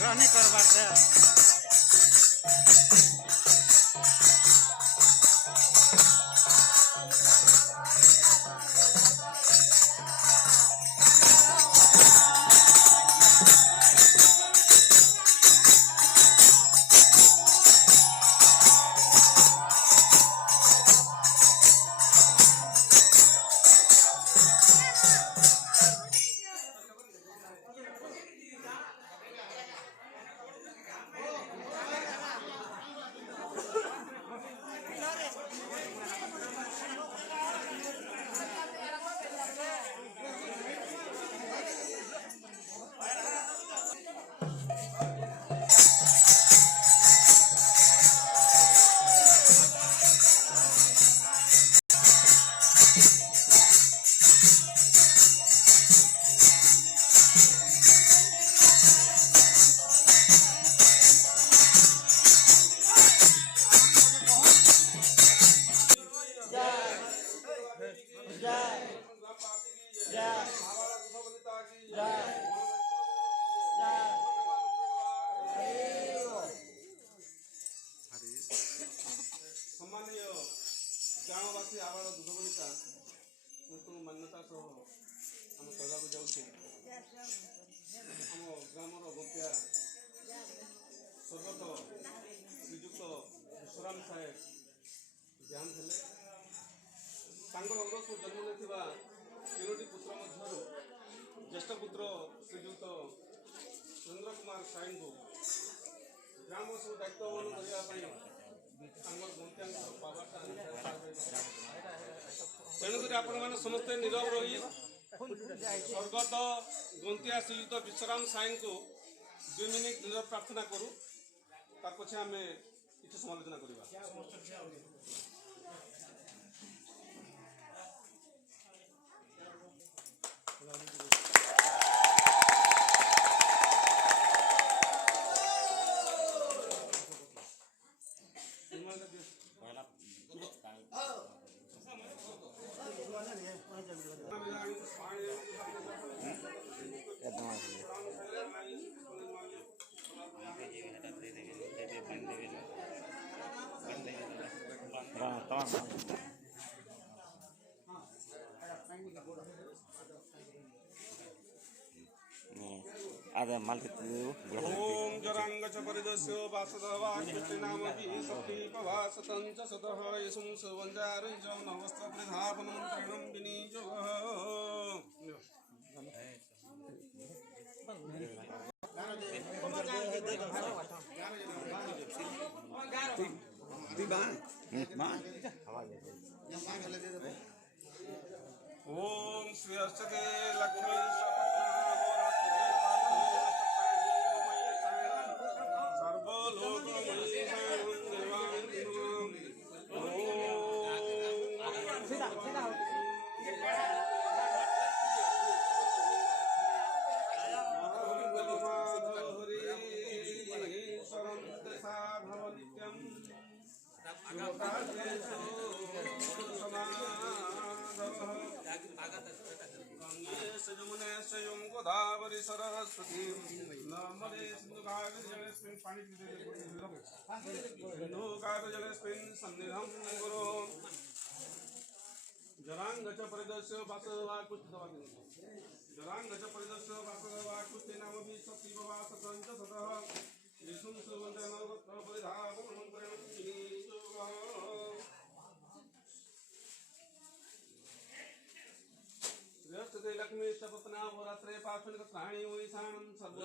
रहने करवार सम्मानीय ग्रामवासी आवार दुधबलिका मान्यता सह आम कहवाक जाऊे आम ग्रामर गोपिया स्वर्गत श्रीजुक्त विश्वराम साहेब देहांत हेले अंगरु जन्म नहीं तीनोटी पुत्र मध्य ज्येष्ठ पुत्र श्रीजुक्त सुरेंद्र कुमार साई को ग्राम सब दायित्व वहन करने तेणुक आपण मैंने समस्ते नीरव रही स्वर्गत गंतिया श्रीयुक्त विश्वराम साई को 2 मिनिट नीरव प्रार्थना करूँ तार पछे आम किसी समालोचना करवा। ओम जरांग च परिदस्यो वासुदेवाकृति नामपि सप्तीपवासतं च सतः यसुं सुवञ्जारं च नवस्त्रप्रधापनमन्त्रणं विनियोगः ओम श्री अर्चते लक्ष्मी गोदावरी सरस्वती नर्मदे सिंधु कावेरी जलेस्मिन् सन्निधं गुरु जरांग च परिदस्यो वासुदेवाकृति जरांग च परिदस्यो वासुदेवाकृति नामपि सप्तीपवासतं च सतः विष्णुं सुवञ्जारं लक्ष्मी सपत्ना रात्रे पार्श्वनिक प्राणी वैशाणं सर्व